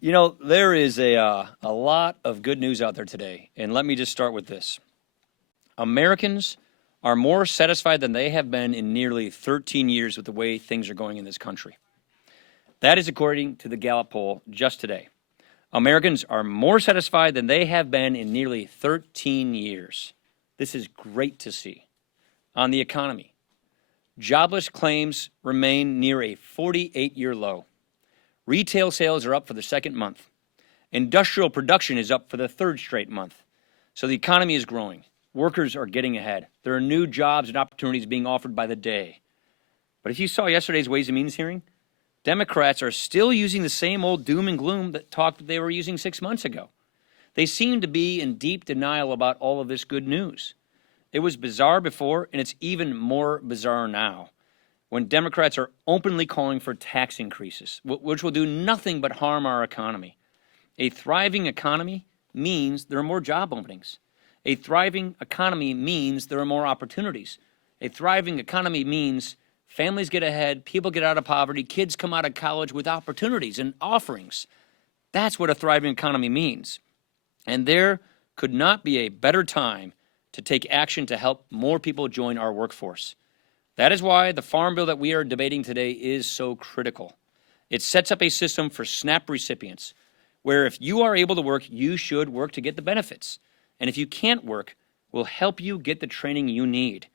You know, there is a lot of good news out there today. And let me just start with this. Americans are more satisfied than they have been in nearly 13 years with the way things are going in this country. That is according to the Gallup poll just today. Americans are more satisfied than they have been in nearly 13 years. This is great to see. On the economy, jobless claims remain near a 48-year low. Retail sales are up for the second month. Industrial production is up for the third straight month. So the economy is growing. Workers are getting ahead. There are new jobs and opportunities being offered by the day. But if you saw yesterday's Ways and Means hearing, Democrats are still using the same old doom and gloom that they were using 6 months ago. They seem to be in deep denial about all of this good news. It was bizarre before, and it's even more bizarre now, when Democrats are openly calling for tax increases, which will do nothing but harm our economy. A thriving economy means there are more job openings. A thriving economy means there are more opportunities. A thriving economy means families get ahead, people get out of poverty, kids come out of college with opportunities and offerings. That's what a thriving economy means. And there could not be a better time to take action to help more people join our workforce. That is why the farm bill that we are debating today is so critical. It sets up a system for SNAP recipients, where if you are able to work, you should work to get the benefits. And if you can't work, we'll help you get the training you need.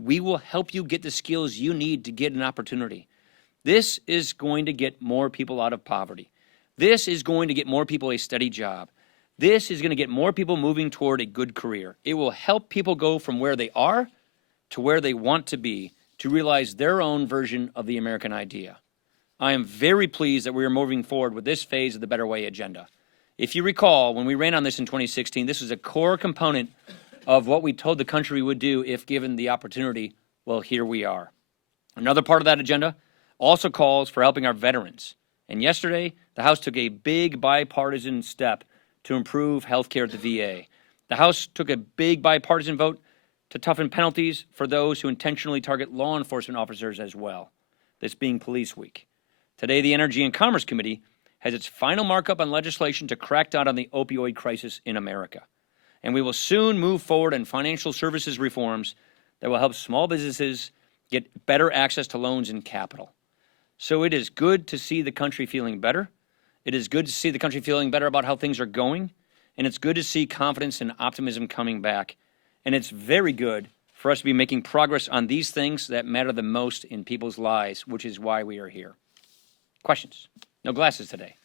We will help you get the skills you need to get an opportunity. This is going to get more people out of poverty. This is going to get more people a steady job. This is going to get more people moving toward a good career. It will help people go from where they are to where they want to be, to realize their own version of the American idea. I am very pleased that we are moving forward with this phase of the Better Way agenda. If you recall, when we ran on this in 2016, this was a core component of what we told the country we would do if given the opportunity. Well, here we are. Another part of that agenda also calls for helping our veterans. And yesterday, the House took a big bipartisan step to improve health care at the VA. The House took a big bipartisan vote to toughen penalties for those who intentionally target law enforcement officers as well, this being Police Week. Today, the Energy and Commerce Committee has its final markup on legislation to crack down on the opioid crisis in America. And we will soon move forward on financial services reforms that will help small businesses get better access to loans and capital. So it is good to see the country feeling better. It is good to see the country feeling better about how things are going. And it's good to see confidence and optimism coming back. And it's very good for us to be making progress on these things that matter the most in people's lives, which is why we are here. Questions? No glasses today.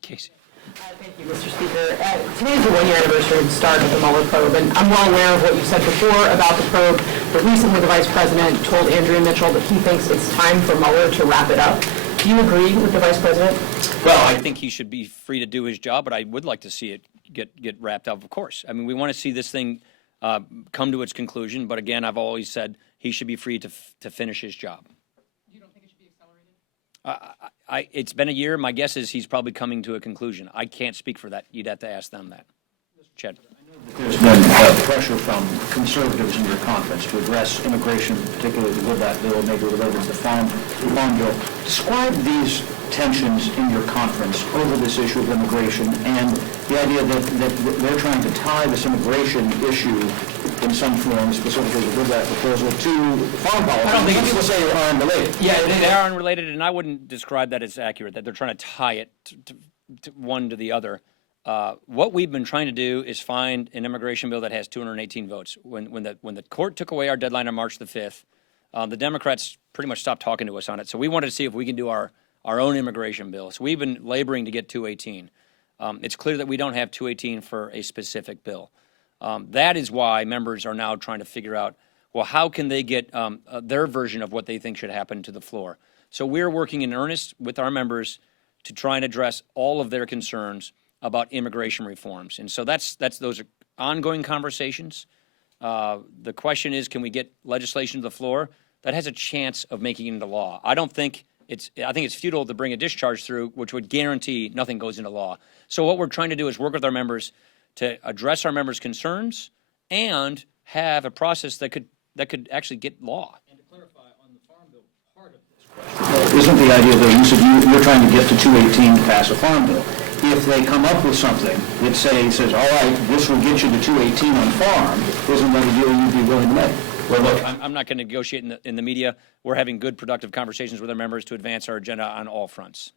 Casey. Thank you, Mr. Speaker. Today is the one-year anniversary of the start of the Mueller probe, and I'm well aware of what you said before about the probe, but recently the Vice President told Andrea Mitchell that he thinks it's time for Mueller to wrap it up. Do you agree with the Vice President? Well, I think he should be free to do his job, but I would like to see it get wrapped up, of course. I mean, we want to see this thing come to its conclusion, but again, I've always said he should be free to finish his job. You don't think it should be accelerated? It's been a year. My guess is he's probably coming to a conclusion. I can't speak for that. You'd have to ask them that. Chad. There's been pressure from conservatives in your conference to address immigration, particularly with that bill, maybe related to the farm bill. Describe these tensions in your conference over this issue of immigration and the idea that they're trying to tie this immigration issue in some form, specifically with that proposal, to farm policy. I don't think people say they are unrelated. Yeah, they are unrelated, and I wouldn't describe that as accurate, that they're trying to tie it to one to the other. What we've been trying to do is find an immigration bill that has 218 votes. When the court took away our deadline on March the 5th, the Democrats pretty much stopped talking to us on it. So we wanted to see if we can do our own immigration bill. So we've been laboring to get 218. It's clear that we don't have 218 for a specific bill. That is why members are now trying to figure out, well, how can they get their version of what they think should happen to the floor? So we're working in earnest with our members to try and address all of their concerns about immigration reforms. And so those are ongoing conversations. The question is, can we get legislation to the floor that has a chance of making it into law? I think it's futile to bring a discharge through, which would guarantee nothing goes into law. So what we're trying to do is work with our members to address our members' concerns and have a process that could actually get law. And to clarify on the farm bill part of this, Isn't the idea that you said you're trying to get to 218 to pass a farm bill? If they come up with something that says, all right, this will get you to 218 on farm, isn't that a deal you'd be willing to make? Well, look, I'm not going to negotiate in the media. We're having good, productive conversations with our members to advance our agenda on all fronts.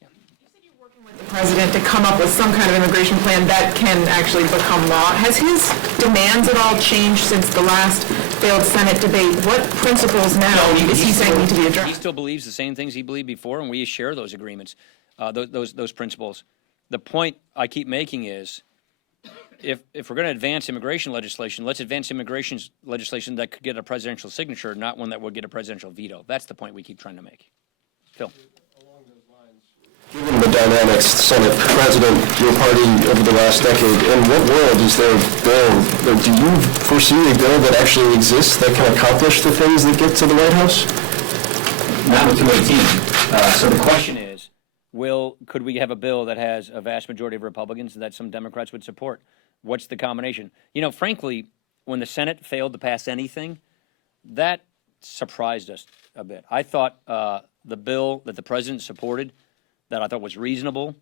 You said you're working with the president to come up with some kind of immigration plan that can actually become law. Has his demands at all changed since the last failed Senate debate? What principles now is he saying need to be addressed? He still believes the same things he believed before, and we share those agreements, those principles. The point I keep making is, if we're going to advance immigration legislation, let's advance immigration legislation that could get a presidential signature, not one that would get a presidential veto. That's the point we keep trying to make. Phil. Given the dynamics, Senate President, your party over the last decade, in what world is there a bill, or do you foresee a bill that actually exists that can accomplish the things that get to the White House? Not with 218. So the question is, could we have a bill that has a vast majority of Republicans that some Democrats would support? What's the combination? You know, frankly, when the Senate failed to pass anything, that surprised us a bit. I thought the bill that the president supported, that I thought was reasonable,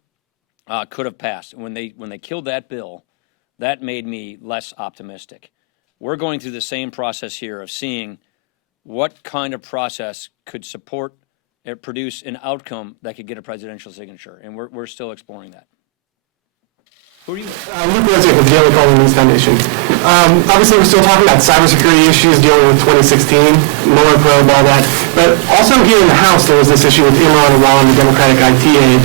could have passed. When they killed that bill, that made me less optimistic. We're going through the same process here of seeing what kind of process could support and produce an outcome that could get a presidential signature, and we're still exploring that. Who are you? Luke Wozniak with the Daily Call News Foundation. Obviously, we're still talking about cybersecurity issues, dealing with 2016, Mueller probe, all that. But also here in the House, there was this issue with Imran Awan, the Democratic IT aide.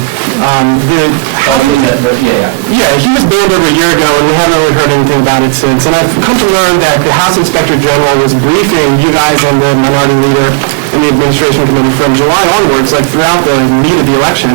He was banned over a year ago, and we haven't really heard anything about it since. And I've come to learn that the House Inspector General was briefing you guys and the minority leader in the administration committee from July onwards, like throughout the meat of the election,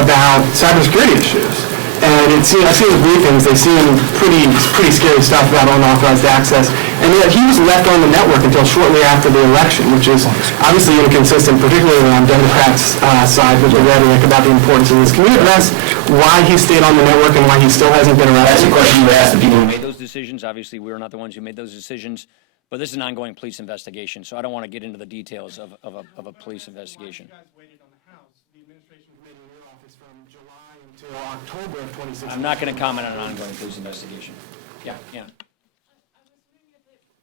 about cybersecurity issues. And I've seen the briefings, they seem pretty scary stuff about unauthorized access. And yet he was left on the network until shortly after the election, which is obviously inconsistent, particularly on Democrats' side with the rhetoric about the importance of this. Can you address why he stayed on the network and why he still hasn't been arrested? That's a question you would ask the people who made those decisions. Obviously, we were not the ones who made those decisions. But this is an ongoing police investigation, so I don't want to get into the details of a police investigation. Until October of 2016. I'm not going to comment on an ongoing police investigation. Yeah.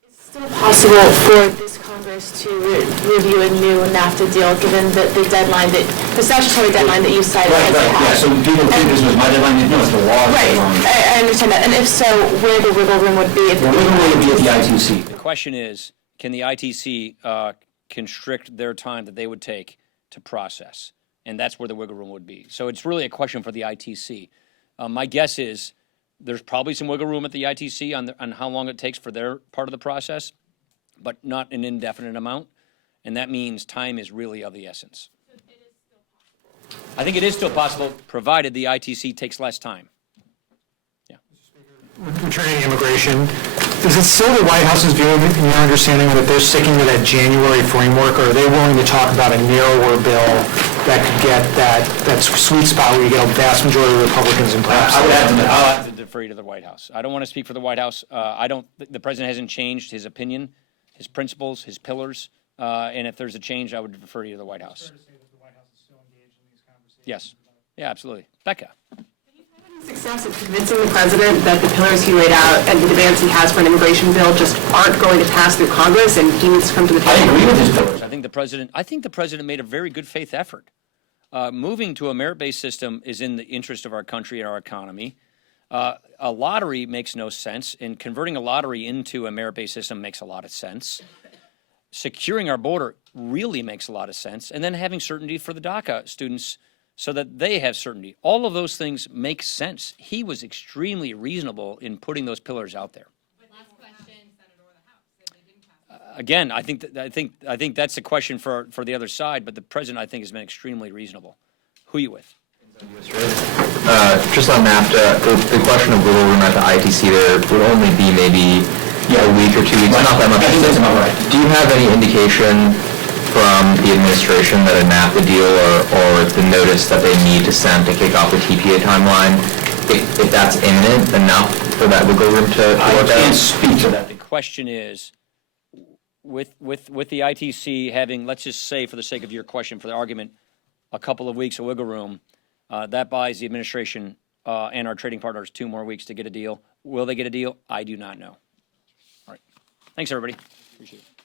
It's still possible for this Congress to review a new NAFTA deal, given the deadline the statutory deadline that you cited. Right. Yeah. So people think this was my deadline. No, it's the law. Right. I understand that. And if so, where the wiggle room would be? The wiggle room would be at the ITC. The question is, can the ITC constrict their time that they would take to process? And that's where the wiggle room would be. So it's really a question for the ITC. My guess is there's probably some wiggle room at the ITC on how long it takes for their part of the process, but not an indefinite amount. And that means time is really of the essence. So it is still possible. I think it is still possible, provided the ITC takes less time. Yeah. Returning immigration, is it still the White House's view, in your understanding, that they're sticking to that January framework, or are they willing to talk about a narrower bill that could get that sweet spot where you get a vast majority of Republicans and perhaps? I'll have to defer to the White House. I don't want to speak for the White House. The president hasn't changed his opinion, his principles, his pillars, and if there's a change, I would defer you to the White House. It's fair to say that the White House is still engaged in these conversations? Yes. Yeah, absolutely. Becca. Success in convincing the president that the pillars he laid out and the demands he has for an immigration bill just aren't going to pass through Congress, and he needs to come to the table. I agree with his pillars. I think the president made a very good faith effort. Moving to a merit-based system is in the interest of our country and our economy. A lottery makes no sense, and converting a lottery into a merit-based system makes a lot of sense. Securing our border really makes a lot of sense, and then having certainty for the DACA students so that they have certainty. All of those things make sense. He was extremely reasonable in putting those pillars out there. Last question, Senate or the House, they didn't pass. Again, I think that's a question for the other side, but the president, I think, has been extremely reasonable. Who are you with? Just on NAFTA, the question of wiggle room at the ITC there would only be maybe a week or 2 weeks, not that much. I think that's about right. Do you have any indication from the administration that a NAFTA deal or the notice that they need to send to kick off the TPA timeline, if that's imminent enough for that wiggle room to work out? I can't speak to that. The question is, with the ITC having, let's just say, for the sake of your question, for the argument, a couple of weeks of wiggle room, that buys the administration and our trading partners 2 more weeks to get a deal. Will they get a deal? I do not know. All right. Thanks, everybody. Appreciate it.